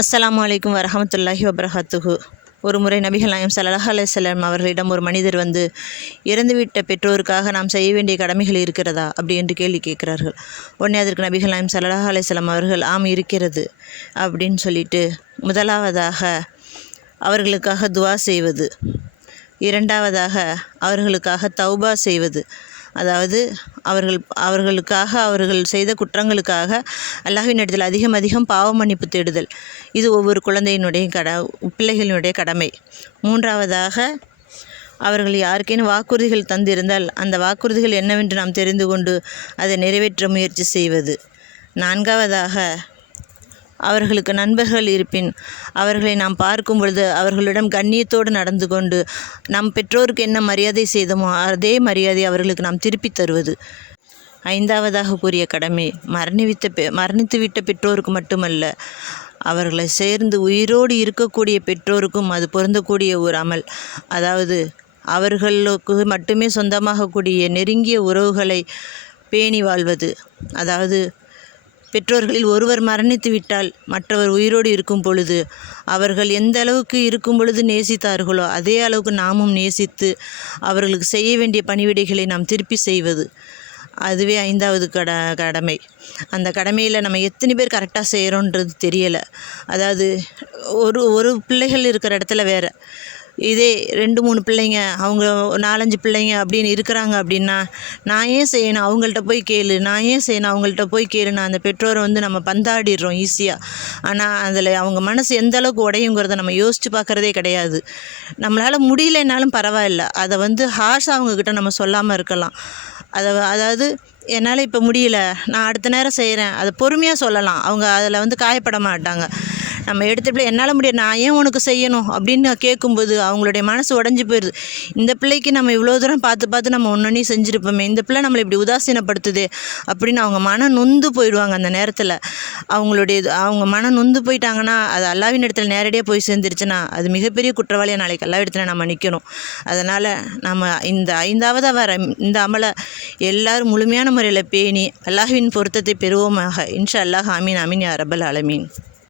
அஸ்ஸலாமு அலைக்கும் வரஹமத்துல்லாஹி வபரகாத்துஹு. ஒரு முறை நபிகள் நாயகம் ஸல்லல்லாஹு அலைஹி வஸல்லம் அவர்களிடம் ஒரு மனிதர் வந்து, இறந்துவிட்ட பெற்றோருக்காக நாம் செய்ய வேண்டிய கடமைகள் இருக்கிறதா அப்படி என்று கேள்வி கேட்கிறார்கள். உடனே அதற்கு நபிகள் நாயகம் ஸல்லல்லாஹு அலைஹி வஸல்லம் அவர்கள் ஆம் இருக்கிறது அப்படின்னு சொல்லிட்டு, முதலாவதாக அவர்களுக்காக துவா செய்வது, இரண்டாவதாக அவர்களுக்காக தௌபா செய்வது, அதாவது அவர்களுக்காக அவர்கள் செய்த குற்றங்களுக்காக அல்லாஹ்வின் இடத்தில் அதிகம் பாவ மன்னிப்பு தேடுதல். இது ஒவ்வொரு குழந்தையினுடைய பிள்ளைகளினுடைய கடமை. மூன்றாவதாக அவர்கள் யாருக்கேனும் வாக்குறுதிகள் தந்திருந்தால் அந்த வாக்குறுதிகள் என்னவென்று நாம் தெரிந்து கொண்டு அதை நிறைவேற்ற முயற்சி செய்வது. நான்காவதாக அவர்களுக்கு நண்பர்கள் இருப்பின் அவர்களை நாம் பார்க்கும் பொழுது அவர்களிடம் கண்ணியத்தோடு நடந்து கொண்டு நம் பெற்றோருக்கு என்ன மரியாதை செய்தோமோ அதே மரியாதை அவர்களுக்கு நாம் திருப்பி தருவது. ஐந்தாவதாக கூறிய கடமை மரணித்துவிட்ட பெற்றோருக்கு மட்டுமல்ல, அவர்களை சேர்ந்து உயிரோடு இருக்கக்கூடிய பெற்றோருக்கும் அது பொருந்தக்கூடிய ஒரு அமல். அதாவது அவர்களுக்கு மட்டுமே சொந்தமாகக்கூடிய நெருங்கிய உறவுகளை பேணி வாழ்வது. அதாவது பெற்றோர்களில் ஒருவர் மரணித்து விட்டால் மற்றவர் உயிரோடு இருக்கும் பொழுது அவர்கள் எந்த அளவுக்கு இருக்கும் பொழுது நேசித்தார்களோ அதே அளவுக்கு நாமும் நேசித்து அவர்களுக்கு செய்ய வேண்டிய பணிவிடைகளை நாம் திருப்பி செய்வது. அதுவே ஐந்தாவது கடமை. அந்த கடமையில் நம்ம எத்தனை பேர் கரெக்டாக செய்கிறோன்றது தெரியலை. அதாவது ஒரு பிள்ளைகள் இருக்கிற இடத்துல வேறு, இதே 2-3 பிள்ளைங்க, அவங்க 4-5 பிள்ளைங்க அப்படின்னு இருக்கிறாங்க அப்படின்னா, நான் ஏன் செய்யணும், அவங்கள்ட்ட போய் கேளு, நான் ஏன் செய்யணும், அவங்கள்ட்ட போய் கேளுன்னு அந்த பெற்றோரை வந்து நம்ம பந்தாடிடுறோம் ஈஸியாக. ஆனால் அதில் அவங்க மனசு எந்த அளவுக்கு உடையுங்கிறத நம்ம யோசித்து பார்க்குறதே கிடையாது. நம்மளால் முடியலைன்னாலும் பரவாயில்ல, அதை வந்து ஹார்ஷாக அவங்கக்கிட்ட நம்ம சொல்லாமல் இருக்கலாம். அதாவது என்னால் இப்போ முடியல, நான் அடுத்த நேரம் செய்கிறேன், அதை பொறுமையாக சொல்லலாம். அவங்க அதில் வந்து காயப்பட மாட்டாங்க. நம்ம எடுத்துகிட்டு என்னால் முடியாது, நான் ஏன் உனக்கு செய்யணும் அப்படின்னு கேட்கும்போது அவங்களுடைய மனசு உடஞ்சி போயிடுது. இந்த பிள்ளைக்கு நம்ம இவ்வளோ தூரம் பார்த்து நம்ம ஒன்றொன்றையும் செஞ்சுருப்போமே, இந்த பிள்ளை நம்மளை இப்படி உதாசீனப்படுத்துதே அப்படின்னு அவங்க மனம் நொந்து போயிடுவாங்க. அந்த நேரத்தில் அவங்க மனம் நொந்து போயிட்டாங்கன்னா அது அல்லாஹ்வின் இடத்துல நேரடியாக போய் சேர்ந்துருச்சுன்னா அது மிகப்பெரிய குற்றவாளியாக நாளைக்கு அல்லாஹ் இடத்துல நம்ம நிற்கணும். அதனால் நம்ம இந்த 5ஆவதாக வர இந்த அமலை எல்லோரும் முழுமையான முறையில் பேணி அல்லாஹ்வின் பொருத்தத்தை பெறுவோமாக. இன்ஷா அல்லாஹ். ஆமீன் ஆமீன் யா ரப்பல் ஆலமீன்.